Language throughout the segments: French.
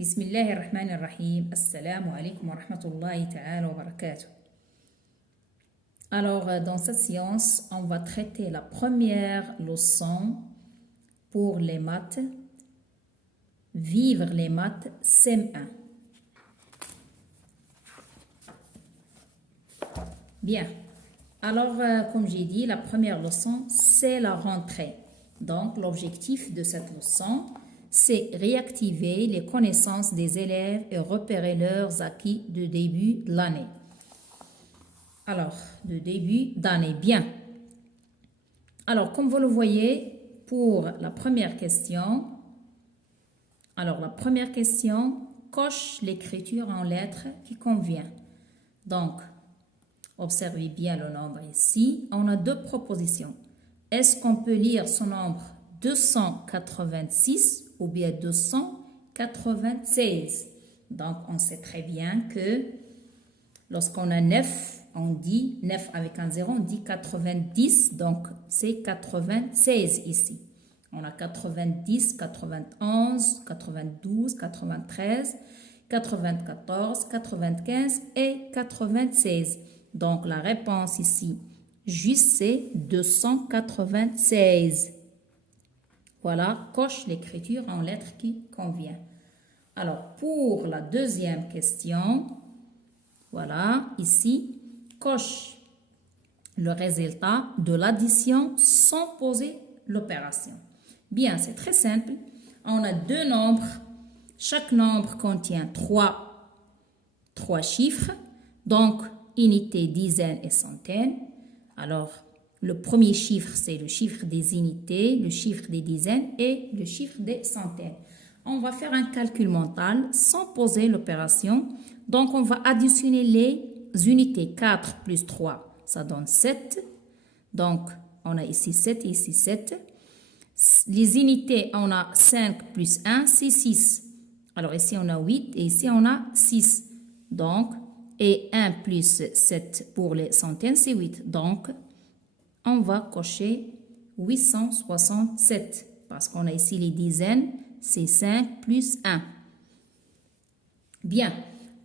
Bismillahirrahmanirrahim. Assalamu alaikum wa rahmatullahi ta'ala wa barakatuh. Alors, dans cette séance, on va traiter la première leçon pour les maths. Vivre les maths CM1. Bien. Alors, comme j'ai dit, la première leçon, c'est la rentrée. Donc, l'objectif de cette leçon, c'est réactiver les connaissances des élèves et repérer leurs acquis de début de l'année. Alors, de début d'année, bien. Alors, comme vous le voyez, pour la première question, coche l'écriture en lettres qui convient. Donc, observez bien le nombre ici. On a deux propositions. Est-ce qu'on peut lire ce nombre 286 ou bien 296? Donc, on sait très bien que lorsqu'on a 9, on dit 9 avec un 0, on dit 90. Donc, c'est 96 ici. On a 90, 91, 92, 93, 94, 95 et 96. Donc, la réponse ici, juste c'est 296. Voilà, coche l'écriture en lettres qui convient. Alors, pour la deuxième question, voilà, ici, coche le résultat de l'addition sans poser l'opération. Bien, c'est très simple. On a deux nombres. Chaque nombre contient trois chiffres. Donc, unité, dizaine et centaine. Alors, le premier chiffre, c'est le chiffre des unités, le chiffre des dizaines et le chiffre des centaines. On va faire un calcul mental sans poser l'opération. Donc, on va additionner les unités. 4 plus 3, ça donne 7. Donc, on a ici 7 et ici 7. Les unités, on a 5 plus 1, c'est 6. Alors, ici, on a 8 et ici, on a 6. Donc, et 1 plus 7 pour les centaines, c'est 8. Donc, on va cocher 867 parce qu'on a ici les dizaines, c'est 5 plus 1. Bien,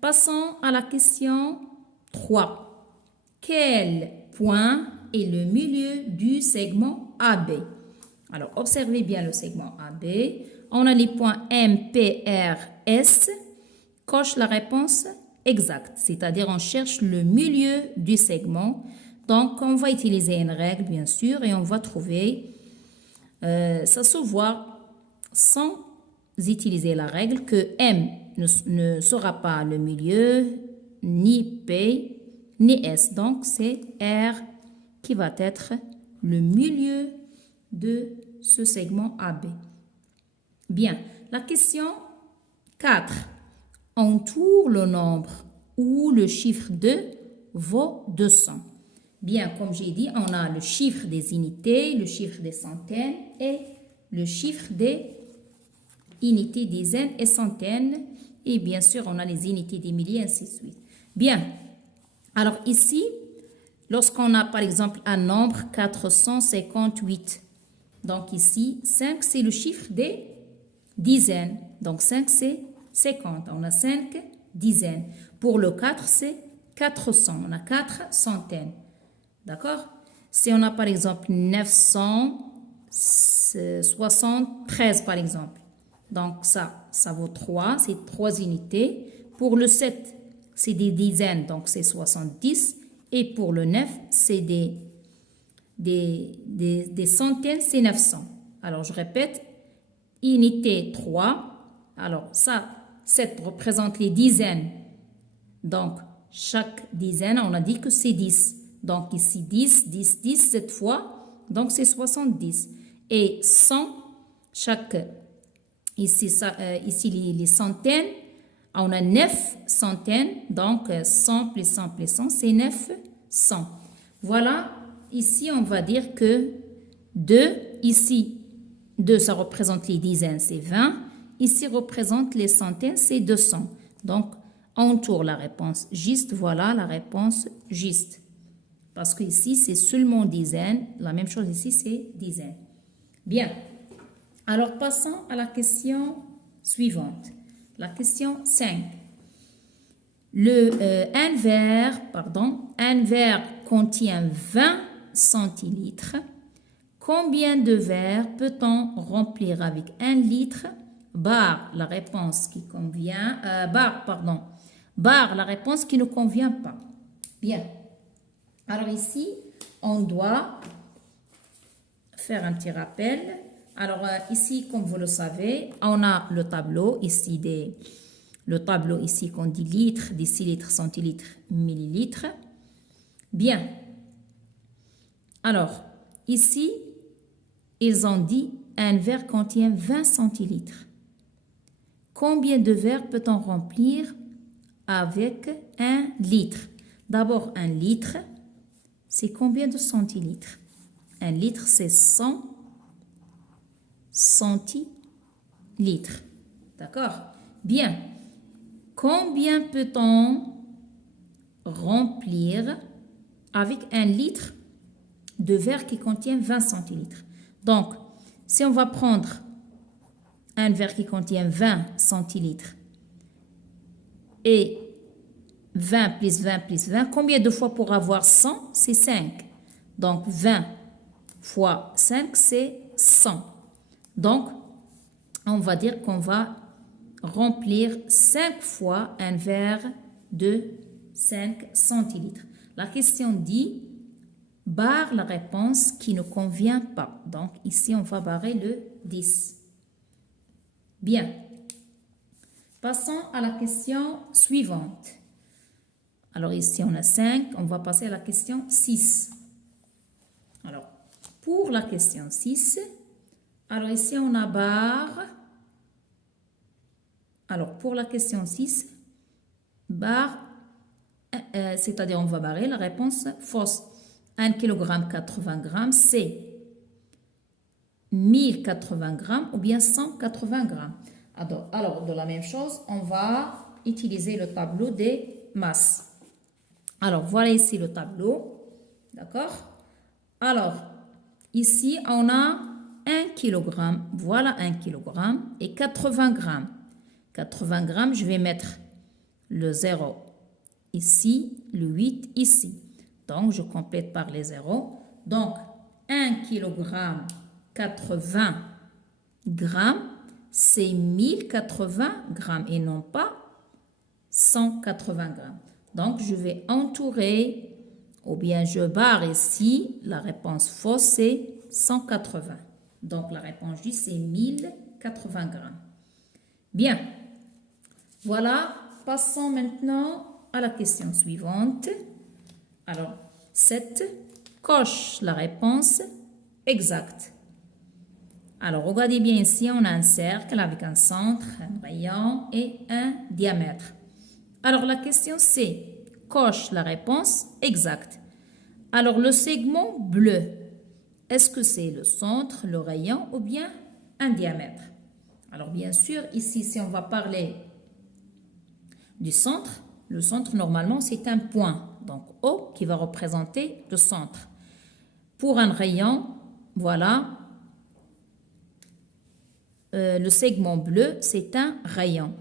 passons à la question 3. Quel point est le milieu du segment AB? Alors, observez bien le segment AB. On a les points M, P, R, S. Coche la réponse exacte, c'est-à-dire on cherche le milieu du segment. Donc, on va utiliser une règle, bien sûr, et on va trouver, ça se voit sans utiliser la règle, que M ne sera pas le milieu, ni P, ni S. Donc, c'est R qui va être le milieu de ce segment AB. Bien, la question 4. Entoure le nombre où le chiffre 2 vaut 200. Bien, comme j'ai dit, on a le chiffre des unités, le chiffre des centaines et le chiffre des unités, dizaines et centaines. Et bien sûr, on a les unités des milliers, ainsi de suite. Bien, alors ici, lorsqu'on a par exemple un nombre 458, donc ici, 5 c'est le chiffre des dizaines. Donc 5 c'est 50. On a 5 dizaines. Pour le 4, c'est 400. On a 4 centaines. D'accord? Si on a par exemple 973 par exemple. Donc ça vaut 3. C'est 3 unités. Pour le 7, c'est des dizaines. Donc c'est 70. Et pour le 9, c'est des centaines. C'est 900. Alors je répète. Unité 3. Alors ça, 7 représente les dizaines. Donc, chaque dizaine, on a dit que c'est 10. Donc, ici, 10, 10, 10, cette fois. Donc, c'est 70. Et 100, ici les centaines, on a 9 centaines. Donc, 100 plus 100 plus 100, c'est 900. Voilà, ici, on va dire que 2, ici, 2, ça représente les dizaines, c'est 20. Ici, représente les centaines, c'est 200. Donc, on entoure la réponse juste. Voilà la réponse juste. Parce que ici, c'est seulement dizaines. La même chose ici, c'est dizaines. Bien. Alors, passons à la question suivante. La question 5. Un verre contient 20 centilitres. Combien de verres peut-on remplir avec 1 litre? Barre la réponse qui convient. Barre la réponse qui ne convient pas. Bien. Alors ici, on doit faire un petit rappel. Alors ici, comme vous le savez, on a le tableau ici qu'on dit litres, décilitres, centilitres, millilitres. Bien. Alors, ici, ils ont dit un verre contient 20 centilitres. Combien de verres peut-on remplir avec 1 litre? D'abord, 1 litre, c'est combien de centilitres? 1 litre, c'est 100 centilitres. D'accord? Bien. Combien peut-on remplir avec 1 litre de verre qui contient 20 centilitres? Donc, si on va prendre un verre qui contient 20 centilitres et 20 plus 20 plus 20, combien de fois pour avoir 100? C'est 5. Donc, 20 fois 5, c'est 100. Donc, on va dire qu'on va remplir 5 fois un verre de 5 centilitres. La question dit, barre la réponse qui ne convient pas. Donc, ici, on va barrer le 10. Bien. Passons à la question suivante. Alors, ici, on a 5. On va passer à la question 6. Alors, pour la question 6, alors ici, on a barre. Alors, pour la question 6, barre, c'est-à-dire on va barrer la réponse fausse. 1 kg 80 grammes, c'est 1080 grammes ou bien 180 grammes. Alors, de la même chose, on va utiliser le tableau des masses. Alors, voilà ici le tableau. D'accord? Alors, ici, on a 1 kg. Voilà 1 kg et 80 grammes. 80 grammes, je vais mettre le 0 ici, le 8 ici. Donc, je complète par les zéros. Donc, 1 kg 80 grammes, c'est 1080 grammes et non pas 180 grammes. Donc, je vais entourer ou bien je barre ici. La réponse fausse, c'est 180. Donc, la réponse juste, c'est 1080 grammes. Bien. Voilà. Passons maintenant à la question suivante. Alors, 7, coche la réponse exacte. Alors, regardez bien ici, on a un cercle avec un centre, un rayon et un diamètre. Alors, la question c'est, coche la réponse exacte. Alors, le segment bleu, est-ce que c'est le centre, le rayon ou bien un diamètre? Alors, bien sûr, ici, si on va parler du centre, le centre, normalement, c'est un point. Donc, O qui va représenter le centre. Pour un rayon, voilà, le segment bleu, c'est un rayon.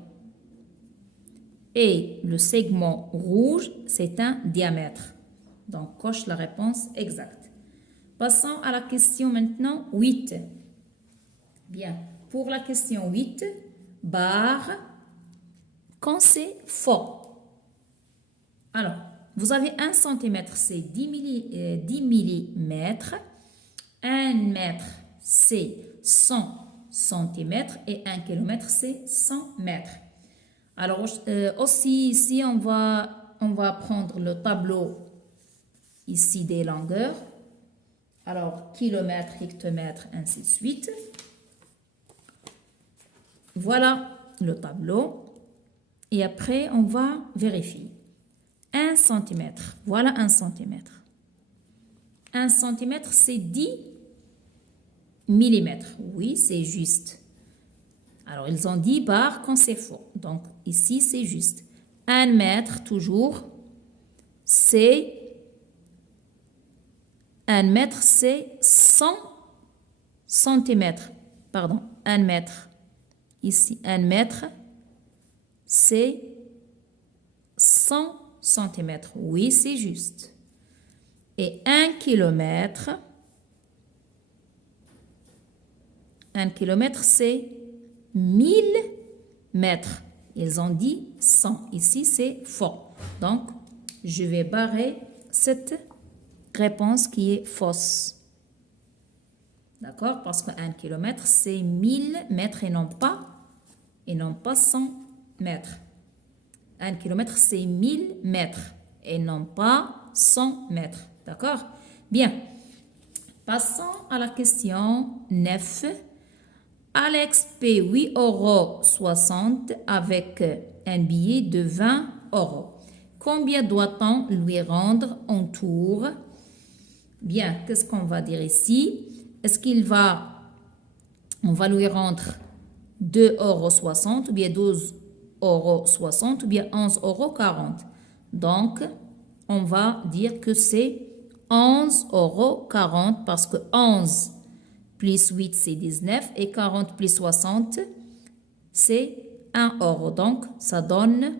Et le segment rouge, c'est un diamètre. Donc, coche la réponse exacte. Passons à la question maintenant 8. Bien, pour la question 8, barre quand c'est faux. Alors, vous avez 1 cm, c'est 10 mm. 1 mètre, c'est 100 cm. Et 1 km, c'est 100 mètres. Alors, aussi, ici, on va prendre le tableau ici des longueurs. Alors, kilomètre, hectomètre, ainsi de suite. Voilà le tableau. Et après, on va vérifier. 1 cm. Voilà 1 cm. 1 cm, c'est 10 mm. Oui, c'est juste. Alors, ils ont dit barre quand c'est faux. Donc, ici, c'est juste. 1 mètre, toujours, c'est 1 mètre, c'est 100 cm. Pardon, 1 mètre. Ici, 1 mètre, c'est 100 centimètres. Oui, c'est juste. Et 1 kilomètre, c'est 1000 mètres. Ils ont dit 100. Ici, c'est faux. Donc, je vais barrer cette réponse qui est fausse. D'accord? Parce que 1 kilomètre, c'est 1000 mètres et non pas 100 mètres. 1 kilomètre, c'est 1000 mètres et non pas 100 mètres. D'accord? Bien. Passons à la question 9. Alex paie 8,60 € avec un billet de 20 €. Combien doit-on lui rendre en tour? Bien, qu'est-ce qu'on va dire ici? Est-ce on va lui rendre 2,60 € ou bien 12,60 € ou bien 11,40 €? Donc, on va dire que c'est 11,40 € parce que 11 plus 8, c'est 19 et 40 plus 60, c'est 1 €. Donc, ça donne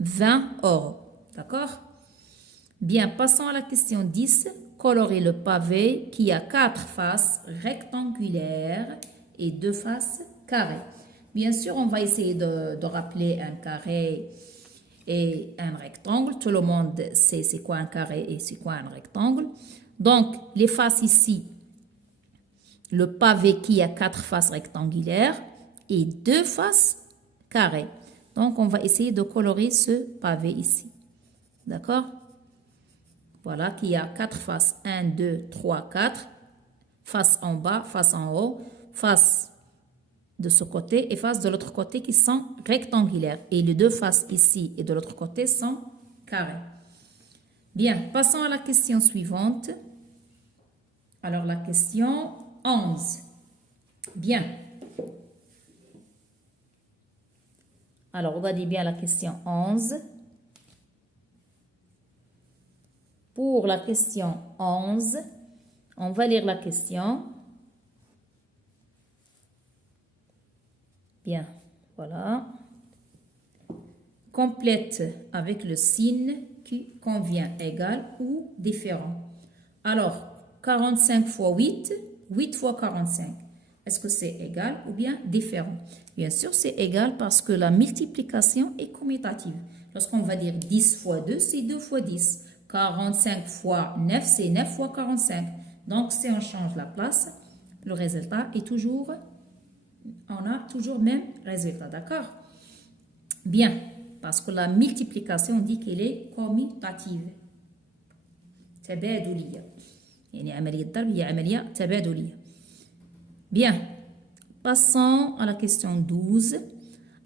20 €. D'accord? Bien, passons à la question 10. Colorer le pavé qui a 4 faces rectangulaires et 2 faces carrées. Bien sûr, on va essayer de rappeler un carré et un rectangle. Tout le monde sait c'est quoi un carré et c'est quoi un rectangle. Donc, les faces ici, le pavé qui a 4 faces rectangulaires et 2 faces carrées. Donc, on va essayer de colorer ce pavé ici. D'accord? Voilà, qui a 4 faces. 1, 2, 3, 4. Face en bas, face en haut, face de ce côté et face de l'autre côté qui sont rectangulaires. Et les 2 faces ici et de l'autre côté sont carrées. Bien, passons à la question suivante. Alors, la question 11. Bien. Alors, regardez bien la question 11. Pour la question 11, on va lire la question. Bien, voilà. Complète avec le signe qui convient, égal ou différent. Alors, 45 fois 8, 8 fois 45. Est-ce que c'est égal ou bien différent? Bien sûr, c'est égal parce que la multiplication est commutative. Lorsqu'on va dire 10 fois 2, c'est 2 fois 10. 45 fois 9, c'est 9 fois 45. Donc, si on change la place, le résultat est toujours, on a toujours le même résultat, d'accord? Bien, parce que la multiplication, on dit qu'elle est commutative. تبادلية. يعني عملية ضرب هي عملية تبادلية. Bien, passons à la question 12.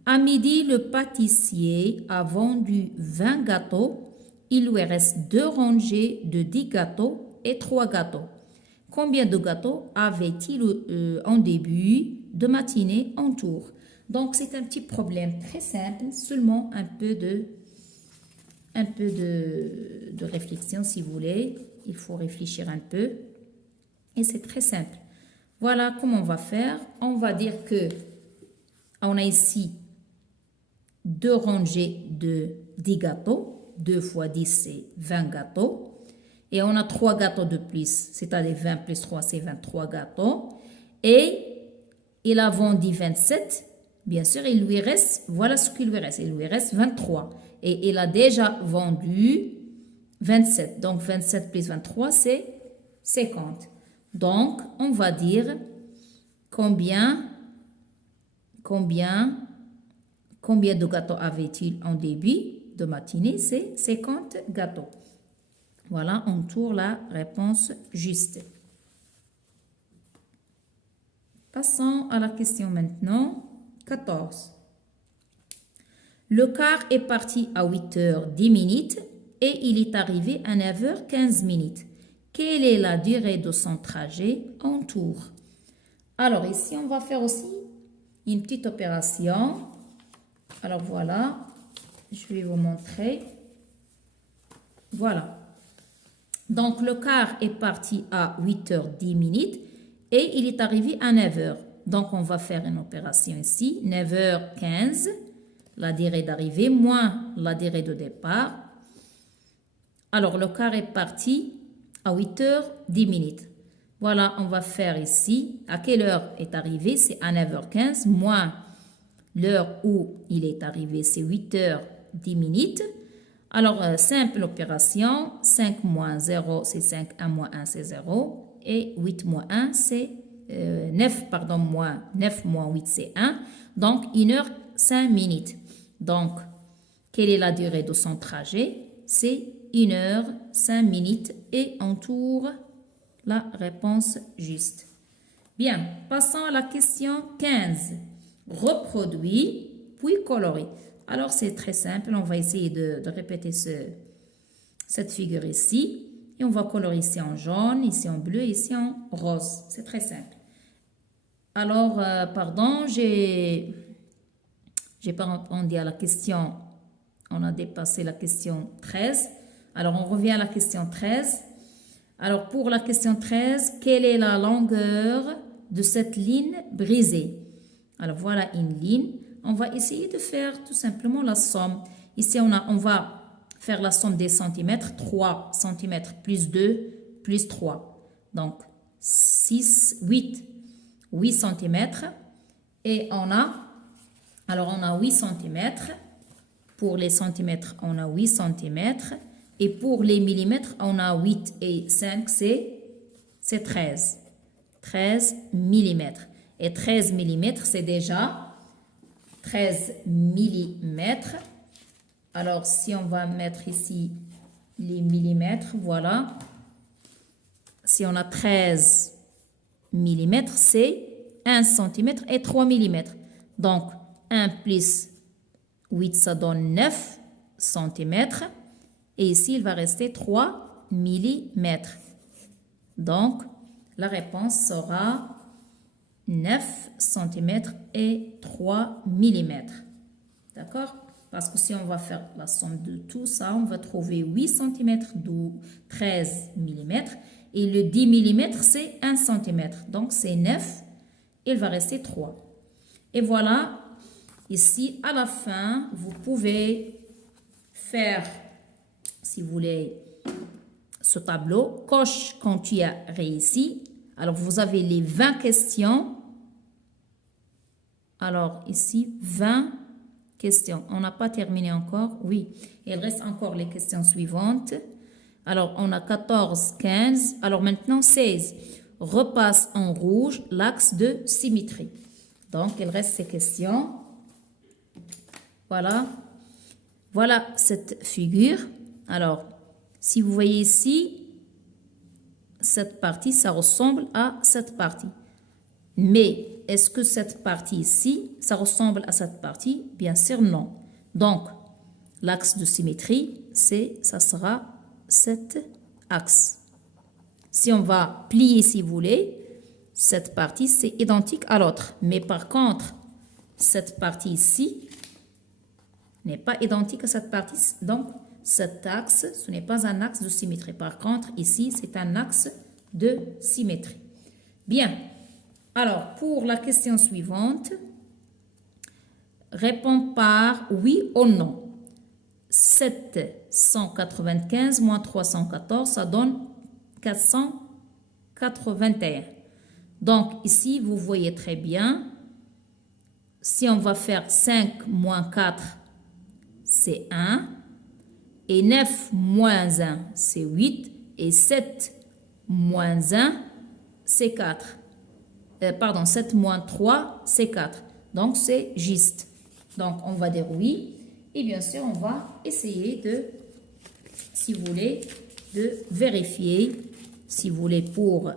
À midi, le pâtissier a vendu 20 gâteaux. Il lui reste 2 rangées de 10 gâteaux et 3 gâteaux. Combien de gâteaux avait-il en début de matinée en tour? Donc, c'est un petit problème très simple, seulement un peu de réflexion si vous voulez. Il faut réfléchir un peu. Et c'est très simple. Voilà comment on va faire. On va dire que on a ici 2 rangées de 10 gâteaux. 2 fois 10, c'est 20 gâteaux. Et on a 3 gâteaux de plus, c'est-à-dire 20 plus 3, c'est 23 gâteaux. Et il a vendu 27. Bien sûr, il lui reste, voilà ce qu'il lui reste. Il lui reste 23. Et il a déjà vendu 27. Donc, 27 plus 23, c'est 50. Donc, on va dire combien de gâteaux avait-il en début de matinée? C'est 50 gâteaux. Voilà, on tourne la réponse juste. Passons à la question maintenant 14. Le car est parti à 8h10 et il est arrivé à 9h15. Quelle est la durée de son trajet en tour? Alors ici, on va faire aussi une petite opération. Alors voilà, je vais vous montrer. Voilà. Donc le car est parti à 8h10 et il est arrivé à 9h. Donc on va faire une opération ici. 9h15 la durée d'arrivée moins la durée de départ. Alors, le quart est parti à 8h10. Voilà, on va faire ici. À quelle heure est arrivé? C'est à 9h15 moins l'heure où il est arrivé, c'est 8h10. Alors, simple opération. 5 moins 0, c'est 5. 1 moins 1, c'est 0. Et 8 moins 1, c'est 9, pardon, moins 9 moins 8, c'est 1. Donc, 1h05. Donc, quelle est la durée de son trajet? C'est 1h05 et on trouve la réponse juste. Bien, passons à la question 15. Reproduit, puis colorer. Alors, c'est très simple. On va essayer de répéter cette figure ici. Et on va colorer ici en jaune, ici en bleu, ici en rose. C'est très simple. Alors, pardon, j'ai pas répondu à la question. On a dépassé la question 13. Alors, on revient à la question 13. Alors, pour la question 13, quelle est la longueur de cette ligne brisée? Alors, voilà une ligne. On va essayer de faire tout simplement la somme. Ici, on va faire la somme des centimètres. 3 cm plus 2 plus 3. Donc, 8 cm. Et on a 8 cm. Pour les centimètres, on a 8 cm. Et pour les millimètres, on a 8 et 5, c'est 13. 13 mm. Et 13 mm, c'est déjà 13 mm. Alors, si on va mettre ici les millimètres, voilà. Si on a 13 mm, c'est 1 cm et 3 mm. Donc, 1 plus 8, ça donne 9 cm. Et ici, il va rester 3 mm. Donc, la réponse sera 9 cm et 3 mm. D'accord? Parce que si on va faire la somme de tout ça, on va trouver 8 cm de 13 mm. Et le 10 mm, c'est 1 cm. Donc, c'est 9. Il va rester 3. Et voilà, ici, à la fin, vous pouvez faire, si vous voulez, ce tableau. Coche quand tu as réussi. Alors, vous avez les 20 questions. Alors, ici, 20 questions. On n'a pas terminé encore. Oui, il reste encore les questions suivantes. Alors, on a 14, 15. Alors, maintenant, 16. Repasse en rouge l'axe de symétrie. Donc, il reste ces questions. Voilà. Voilà cette figure. Alors, si vous voyez ici, cette partie, ça ressemble à cette partie. Mais est-ce que cette partie ici, ça ressemble à cette partie? Bien sûr, non. Donc, l'axe de symétrie, ça sera cet axe. Si on va plier, si vous voulez, cette partie, c'est identique à l'autre. Mais par contre, cette partie ici n'est pas identique à cette partie. Donc, cet axe, ce n'est pas un axe de symétrie. Par contre, ici, c'est un axe de symétrie. Bien. Alors, pour la question suivante, réponds par oui ou non. 795 moins 314, ça donne 481. Donc, ici, vous voyez très bien, si on va faire 5 moins 4, c'est 1. Et 9 moins 1, c'est 8. Et 7 moins 1, c'est 4. 7 moins 3, c'est 4. Donc, c'est juste. Donc, on va dire oui. Et bien sûr, on va essayer de, si vous voulez, de vérifier. Si vous voulez, pour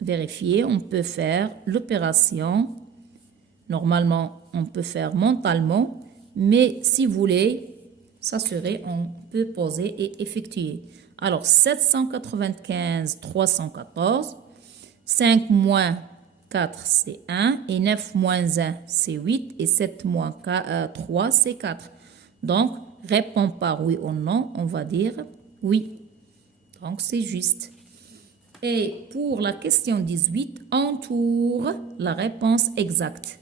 vérifier, on peut faire l'opération. Normalement, on peut faire mentalement. Mais si vous voulez, ça serait, on peut poser et effectuer. Alors, 795, 314. 5 moins 4, c'est 1. Et 9 moins 1, c'est 8. Et 7 moins 3, c'est 4. Donc, réponds par oui ou non. On va dire oui. Donc, c'est juste. Et pour la question 18, entoure la réponse exacte.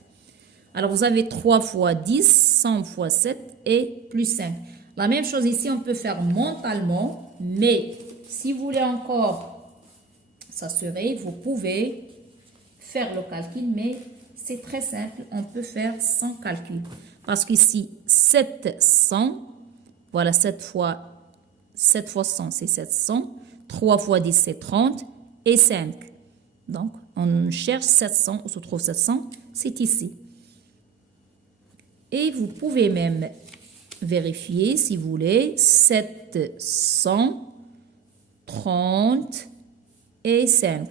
Alors, vous avez 3 fois 10, 100 fois 7 et plus 5. La même chose ici, on peut faire mentalement, mais si vous voulez encore s'assurer, vous pouvez faire le calcul, mais c'est très simple, on peut faire sans calcul. Parce qu'ici, 700, voilà, 7 fois 100, c'est 700. 3 fois 10, c'est 30. Et 5. Donc, on cherche 700, où se trouve 700, c'est ici. Et vous pouvez même vérifier, si vous voulez, 730 et 5.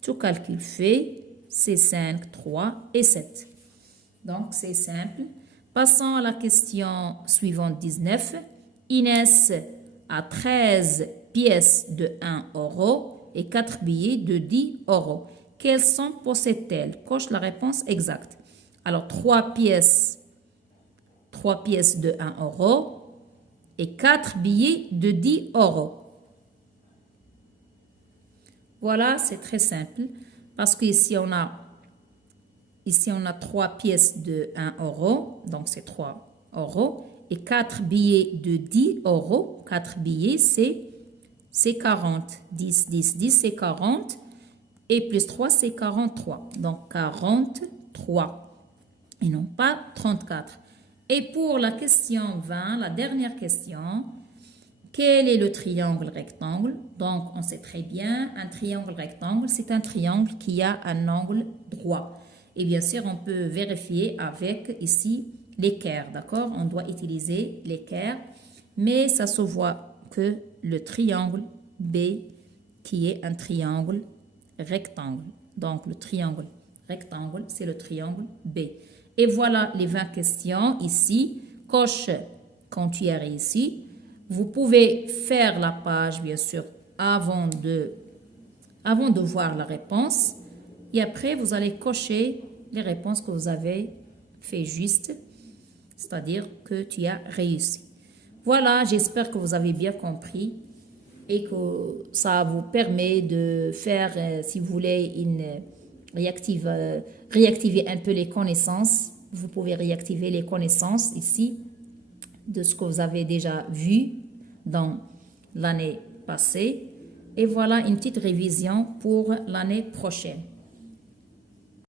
Tout calcul fait, c'est 5, 3 et 7. Donc, c'est simple. Passons à la question suivante, 19. Inès a 13 pièces de 1 euro et 4 billets de 10 euros. Quelles somme possède-t-elle? Coche la réponse exacte. Alors, 3 pièces de 1 euro et 4 billets de 10 euros. Voilà, c'est très simple parce qu'ici, on a 3 pièces de 1 euro, donc c'est 3 euros, et 4 billets de 10 euros. 4 billets, c'est 40. 10, 10, 10, c'est 40. Et plus 3, c'est 43. Donc, 43. Et non pas 34. Et pour la question 20, la dernière question, quel est le triangle rectangle? Donc, on sait très bien, un triangle rectangle, c'est un triangle qui a un angle droit. Et bien sûr, on peut vérifier avec ici l'équerre, d'accord? On doit utiliser l'équerre, mais ça se voit que le triangle B, qui est un triangle rectangle. Donc, le triangle rectangle, c'est le triangle B. Et voilà les 20 questions ici. Coche quand tu as réussi. Vous pouvez faire la page, bien sûr, avant de voir la réponse. Et après, vous allez cocher les réponses que vous avez fait juste, c'est-à-dire que tu as réussi. Voilà, j'espère que vous avez bien compris et que ça vous permet de faire, si vous voulez, réactiver un peu les connaissances. Vous pouvez réactiver les connaissances ici de ce que vous avez déjà vu dans l'année passée. Et voilà une petite révision pour l'année prochaine.